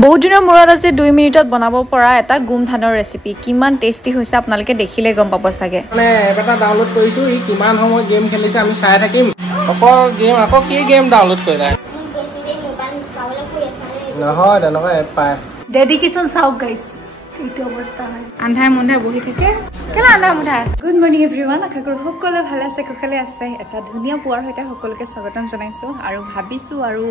বহুত দিনৰ মূৰত আজি 2 মিনিটত বনাব পৰা এটা গুম ধানৰ ৰেচিপি কিমান টেষ্টি হৈছে আপোনালোকে দেখিলে গম পাব চাগে মানে এটা ডাউনলোড কৰিছো ই কিমান সময় গেম খেলিছে আমি চাই থাকিম অকল গেম আকৌ কি গেম ডাউনলোড কৰিলা নহয় তেনেকুৱা এপ পায় ডেডিকেশ্যন চাওক গাইছ এইটো অৱস্থা হয় আন্ধাৰ মুন্ধাৰ বহি থাকে কেলা আন্ধাৰ মুন্ধাৰ গুড মৰ্নিং এভৰিৱান আশা কৰোঁ সকলো ভালে আছে কুশলে আছে এটা ধুনীয়া পুৱাৰ সৈতে সকলোকে স্বাগতম জনাইছোঁ আৰু ভাবিছোঁ আৰু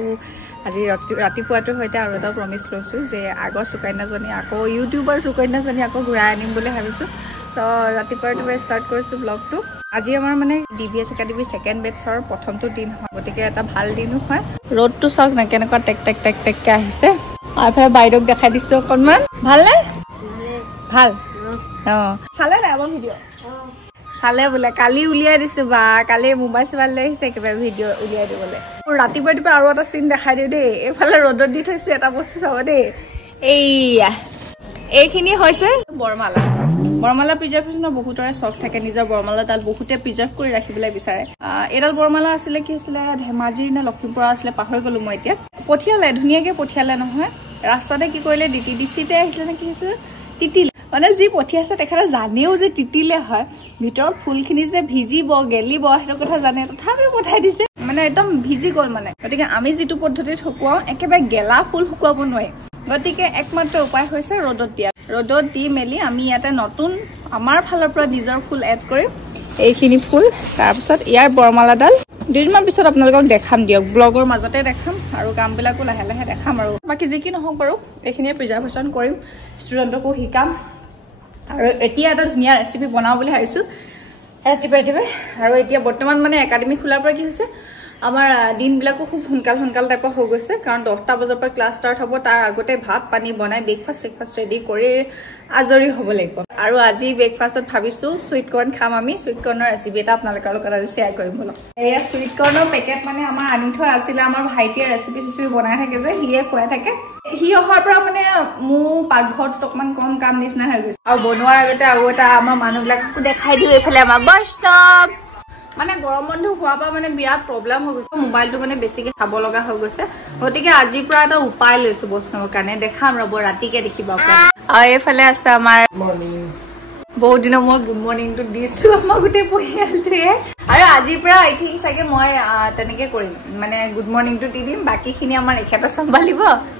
আজি ৰাতিপুৱাটোৰ সৈতে আৰু এটা প্ৰমিছ লৈছোঁ যে আগৰ সুকন্যাজনী আকৌ ইউটিউবাৰ সুকন্যাজনী আকৌ ঘূৰাই আনিম বুলি ভাবিছোঁ তো ৰাতিপুৱাটোৱে ষ্টাৰ্ট কৰিছোঁ ব্লগটো আজি আমাৰ মানে DVS একাডেমি ছেকেণ্ড বেটছৰ প্ৰথমটো দিন হয় গতিকে এটা ভাল দিনো হয় ৰ'দটো চাওক না কেনেকুৱা টেক টেক টেক টেককৈ আহিছে এফালে বাইদেউক দেখাই দিছোঁ অকণমান ভালনে ভাল অঁ চালে নাই আমাৰ ভিডিঅ' চালে বোলে কালি উলিয়াই দিছোঁ বা কালি মোবাইল চোবাইল লৈ আহিছে একেবাৰে ভিডিঅ' উলিয়াই দিবলৈ ৰাতিপুৱা আৰু এটা চিন দেখাই দিওঁ দেই এইফালে ৰ'দত দি থৈছোঁ এটা বস্তু চাব দেই এইয়া এইখিনি হৈছে বৰমালা প্ৰিজাৰ্ভেশ্যনৰ বহুতৰে চখ থাকে নিজৰ বৰমালা ডাল বহুতে প্ৰিজাৰ্ভ কৰি ৰাখিবলৈ বিচাৰে এইডাল বৰমালা আছিলে কি আছিলে ধেমাজিৰ নে লখিমপুৰৰ আছিলে পাহৰি গলো মই এতিয়া পঠিয়ালে ধুনীয়াকে পঠিয়ালে নহয় ৰাস্তাতে কি কৰিলে ডিচিতে আহিছিলে নে কি হৈছিলে তিতিলে মানে যি পঠিয়াইছে তেখেতে জানেও যে তিতিলে হয় ভিতৰত ফুলখিনি যে ভিজিব গেলিব সেইটো কথা জানে তথাপিও পঠাই দিছে মানে একদম ভিজি গ'ল মানে গতিকে আমি যিটো পদ্ধতিত শুকুৱাও একেবাৰে গেলা ফুল শুকুৱাব নোৱাৰি গতিকে একমাত্ৰ উপায় হৈছে ৰ'দত দি মেলি আমি ইয়াতে নতুন আমাৰ ফালৰ পৰা নিজৰ ফুল এড কৰিম এইখিনি ফুল তাৰপিছত ইয়াৰ বৰমালাডাল দুদিনমান পিছত আপোনালোকক দেখাম দিয়ক ব্লগৰ মাজতে দেখাম আৰু কামবিলাকো লাহে লাহে দেখাম আৰু বাকী যি কি নহওক বাৰু এইখিনিয়ে প্ৰিজাৰ্ভেশ্যন কৰিম ষ্টুডেণ্টকো শিকাম আৰু এতিয়া এটা ধুনীয়া ৰেচিপি বনাওঁ বুলি ভাবিছোঁ ৰাতিপুৱাই আৰু এতিয়া বৰ্তমান মানে একাডেমি খোলাৰ পৰা কি হৈছে আমাৰ দিনবিলাকো খুব সোনকাল টাইপৰ হৈ গৈছে কাৰণ 10টা বজাৰ পৰা ক্লাছ ষ্টাৰ্ট হ'ব তাৰ আগতে ভাত পানী বনাই ব্ৰেকফাষ্ট ৰেডি কৰি আজৰি হ'ব লাগিব আৰু আজি ব্ৰেকফাষ্টত ভাবিছোঁ সুইট কৰ্ণ খাম আমি সুইট কৰ্ণৰ ৰেচিপি এটা আপোনালোকৰ লগত আজি শ্বেয়াৰ কৰিম বোলো এয়া সুইট কৰ্ণৰ পেকেট মানে আমাৰ আনি থোৱা আছিলে আমাৰ ভাইটিয়ে ৰেচিপি বনাই থাকে যে সিয়ে খুৱাই থাকে সি অহাৰ পৰা মানে মোৰ পাকঘৰত অকমান কম কাম নিচিনা হৈ গৈছে আৰু বনোৱাৰ আগতে আৰু এটা আমাৰ মানুহবিলাককো দেখাই দিওঁ এইফালে আমাৰ বৈষ্ণৱ মানে গৰম বন্ধ হোৱাৰ পৰা মানে বিৰাট প্ৰব্লেম হৈ গৈছে মোবাইলটো মানে বেছিকে চাব লগা হৈ গৈছে গতিকে আজিৰ পৰা এটা উপায় লৈছো বৈষ্ণৱৰ কাৰণে দেখাম ৰ'ব ৰাতিকে দেখিব আৰু এইফালে আছে আমাৰ বহুত দিনৰ মই গুড মৰ্ণিংটো দিছো আমাৰ গোটেই পৰিয়ালটোৱে আৰু আজিৰ পৰা আই থিংক চাগে মই তেনেকে কৰিম মানে গুড মৰ্ণিংটো দি দিম বাকীখিনি আমাৰ এখেতে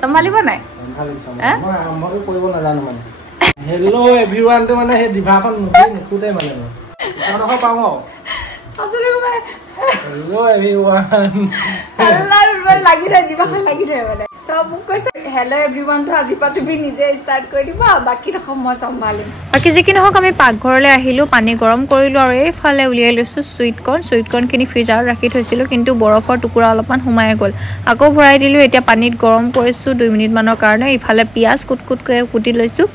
চম্ভালিব নাই মই আৰম্ভটো কৰিব নাজানো মানে হেল্ল' এভৰিৱানটো মানে সেই ডিভাখন নুখুতে মানে মই পাওঁ হেল্ল' এভৰিৱান লাগি থাকে জিভাখন লাগি থাকে মানে চব মোক কৈছে হেল্ল' এভৰিৱানটো আজিৰ পৰা তুমি নিজে ষ্টাৰ্ট কৰি দিবা বাকী দেখোন মই চম্ভালিম বাকী যি কি নহওক আমি পাকঘৰলৈ আহিলোঁ পানী গৰম কৰিলোঁ আৰু এইফালে উলিয়াই লৈছোঁ চুইট কৰ্ণখিনি ফ্ৰিজাৰত ৰাখি থৈছিলোঁ কিন্তু বৰফৰ টুকুৰা অলপমান সোমাই গ'ল আকৌ ভৰাই দিলোঁ এতিয়া পানীত গৰম কৰিছোঁ 2 মিনিটমানৰ কাৰণে ইফালে পিঁয়াজ কুটকৈ কুটি লৈছোঁ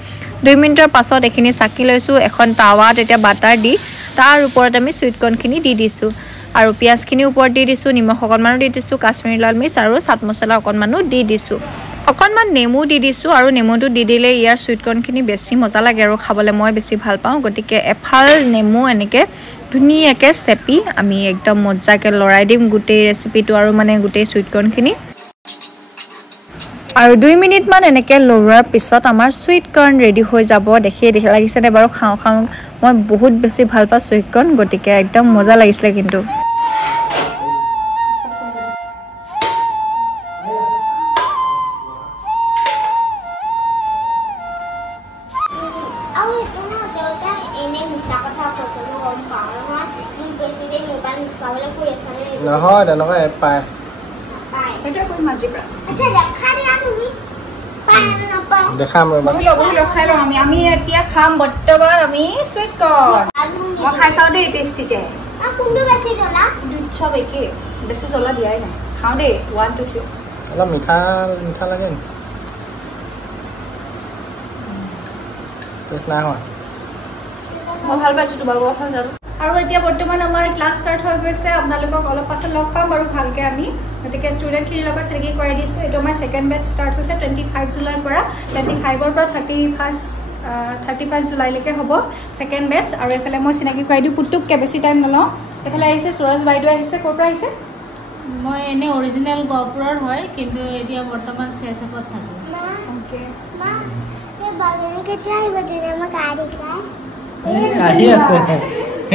2 মিনিটৰ পাছত এইখিনি চাকি লৈছোঁ এখন টাৱাত এতিয়া বাটাৰ দি তাৰ ওপৰত আমি চুইট কৰ্ণখিনি দি দিছোঁ আৰু পিঁয়াজখিনি ওপৰত দি দিছোঁ নিমখ অকণমানো দি দিছোঁ কাশ্মীৰী লাল মিৰ্চ আৰু চাট মছলা অকণমানো দি দিছোঁ অকণমান নেমু দি দিছোঁ আৰু নেমুটো দি দিলে ইয়াৰ চুইট কৰ্ণখিনি বেছি মজা লাগে আৰু খাবলৈ মই বেছি ভাল পাওঁ গতিকে এফাল নেমু এনেকৈ ধুনীয়াকৈ চেপি আমি একদম মজাকৈ লৰাই দিম গোটেই ৰেচিপিটো আৰু মানে গোটেই চুইট কৰ্ণখিনি আৰু 2 মিনিটমান এনেকৈ লৰোৱাৰ পিছত আমাৰ চুইট কৰ্ণ ৰেডি হৈ যাব দেখিয়ে লাগিছেনে বাৰু খাওঁ মই বহুত বেছি ভাল পাওঁ চুইট কৰ্ণ গতিকে একদম মজা লাগিছিলে কিন্তু নহয় তেনেকুৱা এপ পায় দেখাম আমি এতিয়া খাম বৰ্তমান আমি চুইট কৰ্ণ মই খাই চাওঁ দেই টেষ্টিকে চব একে বেছি জ্বলা দিয়াই নাই খাওঁ দেই 1 2 3 অলপ মিঠা লাগে নি নাই হোৱা মই ভাল পাইছোঁ তোমালোকৰ কথা জানো আৰু এতিয়া বৰ্তমান আমাৰ ক্লাছ ষ্টাৰ্ট হৈ গৈছে আপোনালোকক অলপ পাছত লগ পাম বাৰু ভালকৈ আমি গতিকে ষ্টুডেণ্টখিনিৰ লগত চিনাকি কৰাই দিছোঁ এইটো আমাৰ ছেকেণ্ড বেটছ ষ্টাৰ্ট হৈছে 25 জুলাইৰ পৰা 25ৰ পৰা 31 জুলাইলৈকে হ'ব ছেকেণ্ড বেটছ আৰু এইফালে মই চিনাকি কৰাই দিওঁ পুটুককৈ বেছি টাইম নলওঁ এইফালে আহিছে সুৰজ বাইদেউ আহিছে ক'ৰ পৰা আহিছে মই এনে অৰিজিনেল গহপুৰৰ হয় কিন্তু এতিয়া বৰ্তমান চেচেপত থাকোঁ ओके मा ये बागेने के चार बजे मैं गाड़ी का আহি আছে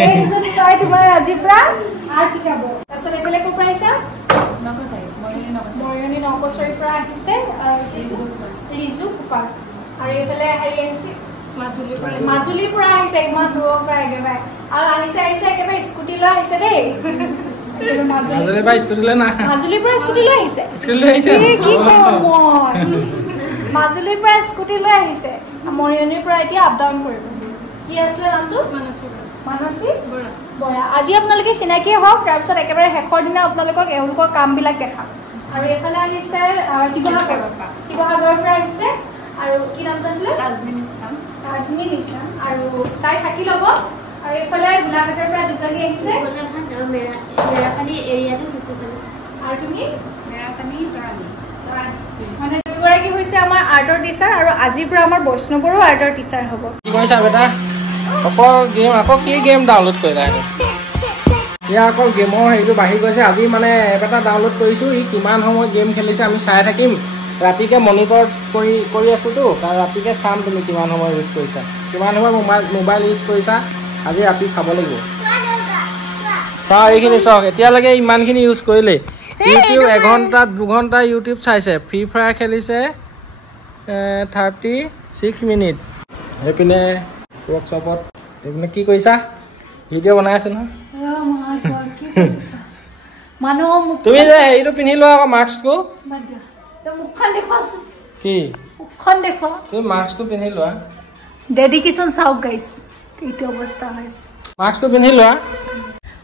এই দুজন তাই তোমাৰ আজি পৰা আৰ কি খাব তাৰছত এফালে কো প্ৰাইছা নকছাই মৰিয়নি নকছৰি পৰা আহিছে ৰিজু কুপাল আৰু এফালে হেৰি আহিছে মাজুলীৰ পৰা আহিছে ইমান দূৰৰ পৰা একেবাৰে আৰু আহিছে একেবাৰে স্কুটি লৈ আহিছে দেই মাজুলীৰ পৰা স্কুটি লৈ আহিছে কি কম মাজুলীৰ পৰা স্কুটি লৈ আহিছে মৰিয়নিৰ পৰা এতিয়া আপ ডাউন কৰিব কি আছে নামটো মানসী বৰা আজি আপোনালোকে চিনাকি হওক তাৰপিছত একেবাৰে শেষৰ দিনা আপোনালোকক এওঁলোকৰ কামবিলাক দেখাম আৰু এইফালে আহিছে শিৱসাগৰৰ পৰা আহিছে আৰু কি নামটো আছিলে তাজমিন ইছলাম আৰু তাই থাকি ল'ব আৰু এইফালে গোলাঘাটৰ পৰা দুজনী আহিছে মেৰাপানী এৰিয়াটো চিচুপালি আৰু তুমি মেৰাপানী তৰাণী মানে দুগৰাকী হৈছে আমাৰ আৰ্টৰ টিচাৰ আৰু আজিৰ পৰা আমাৰ বৈষ্ণৱৰো আৰ্টৰ টিচাৰ হ'ব কি কৰিছা বেটা অকল গেম আকৌ কি গেম ডাউনলোড কৰিলা এতিয়া অকল গেমৰ হেৰিটো বাঢ়ি গৈছে আজি মানে এপ এটা ডাউনলোড কৰিছোঁ ই কিমান সময় গেম খেলিছে আমি চাই থাকিম ৰাতিকে মনিটৰ কৰি আছোঁতো কাৰণ ৰাতিকে চাম তুমি কিমান সময় ইউজ কৰিছা কিমান সময় মোবাইল ইউজ কৰিছা আজি ৰাতি চাব লাগিব চাওঁ এইখিনি চাওক এতিয়ালৈকে ইমানখিনি ইউজ কৰিলেই ইউটিউব 1 ঘণ্টা 2 ঘণ্টা ইউটিউব চাইছে ফ্ৰী ফায়াৰ খেলিছে 36 মিনিট সেইপিনে ৱৰ্কশ্বপত এইপিনে কি কৰিছা ভিডিঅ' বনাই আছে নহয় তুমি যে হেৰিটো পিন্ধি লোৱা আকৌ মাস্কটো কি তুমি মাস্কটো পিন্ধি লোৱা ডেডিকেশ্যন চাওক গাইছ এইটো অৱস্থা হৈছে মাস্কটো পিন্ধি লোৱা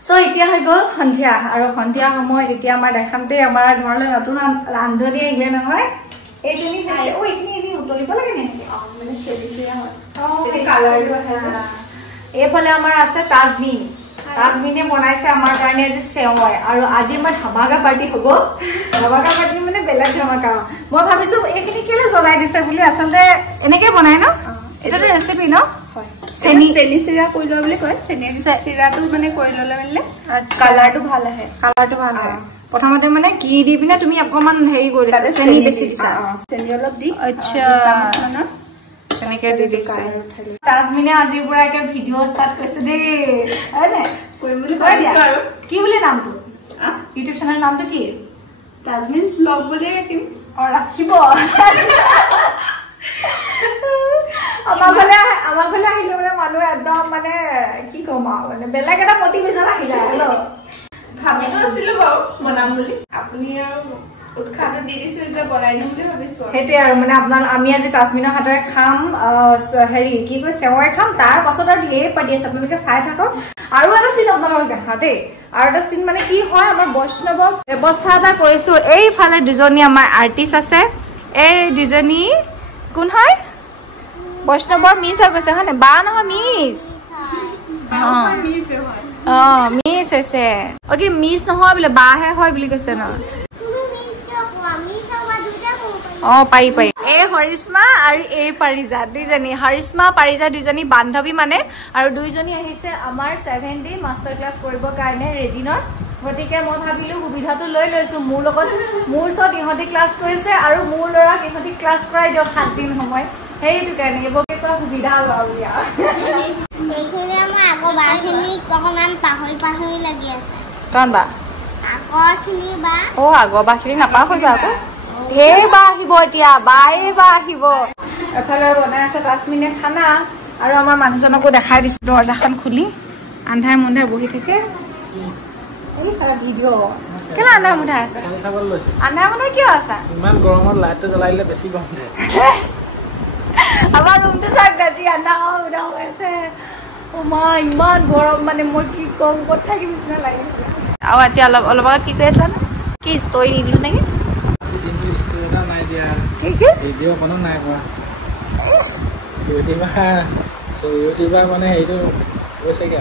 সো এতিয়া হৈ গ'ল সন্ধিয়া আৰু সন্ধিয়া সময়ত এতিয়া আমাৰ দেখামতে আমাৰ ঘৰলৈ নতুন ৰান্ধনি আহিলে নহয় এইজনী হৈছে ও এইখিনি উতলিব লাগে নেকি মানে চেলিচিয়া হয় এই কালাৰটো আছে এইফালে আমাৰ আছে তাজমিনে বনাইছে আমাৰ কাৰণে আজি সেৱই আৰু আজি আমাৰ ধামাকা পাৰ্টি হ'ব ধামাকা পাৰ্টি মানে বেলেগ ধামাকা মই ভাবিছো এইখিনি কেলে জ্বলাই দিছে বুলি আচলতে এনেকৈ বনাই ন এটা ৰেচিপি ন চেনি চিৰা কৰি লোৱা বুলি কয় চেনি চিৰাটো মানে কৰি ল'লে মানে কালাৰটো ভাল আহে প্ৰথমতে মানে কি দি পিনে তুমি অকমান হেৰি কৰিছা চেনি বেছি দিছা চেনি অলপ দি আচ্ছা তেনেকৈ দি দিছা তাজমিনে আজিৰ পৰা একে ভিডিঅ' ষ্টাৰ্ট কৰিছে দেই হয়নে কৰিম বুলি কৈছে আৰু কি বুলি নামটো ইউটিউব চেনেলৰ নামটো কি তাজমিন ব্লগ বুলি ৰাখিম ৰাখিব আমাৰ ফালে আহিলে মানে মানুহ একদম মানে কি কম আৰু মানে বেলেগ এটা মটিভেশ্যন আহি যায় ন ভাবিতো আছিলো বাৰু বনাম বুলি আপুনি আৰু উৎসাহটো দি দিছিল যে বনাই দিম বুলি ভাবিছো সেইটোৱে আৰু মানে আমি আজি তাজমিনৰ হাতেৰে খাম হেৰি কি কয় সেৱই খাম তাৰ পাছত আৰু ঢেৰ পাৰ্টি আছে আপোনালোকে চাই থাকক আৰু এটা চিন আপোনালোকক দেখা দেই আৰু এটা চিন মানে কি হয় আমাৰ বৈষ্ণৱক ব্যৱস্থা এটা কৰিছো এইফালে দুজনী আমাৰ আৰ্টিষ্ট আছে এই দুজনী কোন হয় বৈষ্ণৱৰ মিছ হৈ গৈছে হয় নে বা নহয় মিছ মিছ হৈছে অকে মিছ নহয় বোলে বাহে হয় বুলি কৈছে ন পাৰি এই হৰিশ্মা আৰু এই পাৰিজা দুইজনী হৰিশ্মা পাৰিজা দুইজনী বান্ধৱী মানে আৰু দুইজনী আহিছে আমাৰ 7D মাষ্টাৰ ক্লাছ কৰিবৰ কাৰণে ৰেজিনৰ গতিকে মই ভাবিলো সুবিধাটো লৈ লৈছো মোৰ লগত মোৰ ওচৰত ইহঁতি ক্লাছ কৰিছে আৰু মোৰ ল'ৰাক ইহঁতি ক্লাছ কৰাই দিয়ক 7 দিন সময় সেইটো কাৰণে এইবোৰকে কোৱা সুবিধা লোৱা বুলি এইখিনি আমাৰ আগৰ বাখিনি অকণমান পাহৰি লাগি আছে কাৰণ বা আগৰখিনি বা আগৰ বাখিনি নাপাহৰিবা আকৌ এই বা আহিব এতিয়া বা আহিব এফালে বনাই আছে তাজমিনে খানা আৰু আমাৰ মানুহজনকো দেখাই দিছো দৰজাখন খুলি আন্ধাই মুন্ধাই বহি থাকে ভিডিঅ' কেলে আন্ধাই মুন্ধাই আছে আন্ধাই মুন্ধাই কিয় আছা ইমান গৰমত লাইটটো জ্বলাই দিলে বেছি গৰম উঠে আমাৰ ৰুমটো চাওক আজি আন্ধাই হৈ আছে ইমান গৰম মানে মই কি কম ক'ত থাকিম নিচিনা লাগিছে আৰু এতিয়া অলপ আগত কি কৰি আছিলা কি ষ্টৰি নিদিলো নেকি মানে হেৰিটো গৈছেগে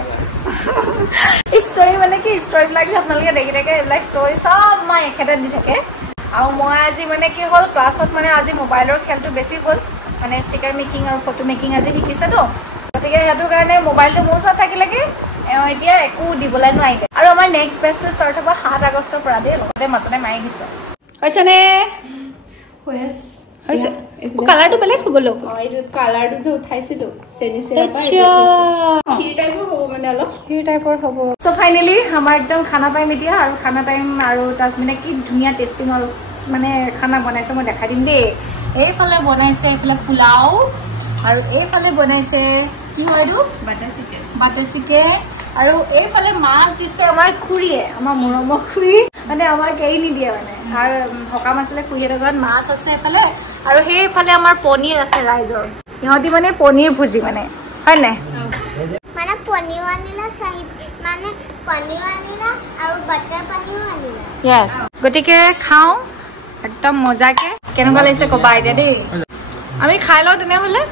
ষ্টৰি মানে কি ষ্টৰিবিলাক যে আপোনালোকে দেখি থাকে এইবিলাক ষ্টৰি চব মই এখেতে দি থাকে আৰু মই আজি মানে কি হ'ল ক্লাছত মানে আজি মোবাইলৰ খেলটো বেছি হ'ল মানে ষ্টিকাৰ মেকিং আৰু ফটো মেকিং আজি শিকিছেতো গতিকে সেইটো কাৰণে মোবাইলটো মোৰ ওচৰত থাকিলেগে এতিয়া একো দিবলৈ নোৱাৰিলে আৰু আমাৰ নেক্সট বেচটো ষ্টাৰ্ট হ'ব 7 আগষ্টৰ পৰা দেই লগতে মাজতে মাৰি দিছোঁ হৈছেনে হৈছে কালাৰটো বেলেগ হৈ গ'ল এইটো কালাৰটো যে উঠাইছিলো চেনি চেনি ক্ষীৰ টাইপৰ হ'ব মানে অলপ ক্ষীৰ টাইপৰ হ'ব সো ফাইনালি আমাৰ একদম খানা টাইম এতিয়া আৰু খানা টাইম আৰু তাজমিনে কি ধুনীয়া টেষ্টিং আৰু মানে খানা বনাইছে মই দেখাই দিম দেই এইফালে বনাইছে এইফালে পোলাও আৰু এইফালে বনাইছে কি হয় এইটো বাটাৰ চিকেন আৰু এইফালে মাছ দিছে আমাৰ খুৰীয়ে আমাৰ মৰমৰ খুৰী মানে আমাৰ কেৰি নিদিয়ে মানে আৰু সকাম আছিলে খুৰীৰ লগত মাছ আছে এইফালে আৰু সেইফালে আমাৰ পনীৰ আছে ৰাইজৰ ইহঁতি মানে পনীৰ ভুজি মানে হয় নাই মানে পনীৰ আনিলা মানে পনীৰ আনিলা আৰু বাটাৰ পনীৰ আনিলা য়েছ গতিকে খাওঁ একদম মজাকে কেনেকুৱা লাগিছে ক'বা এতিয়া দেই আমি খাই লওঁ তেনেহ'লে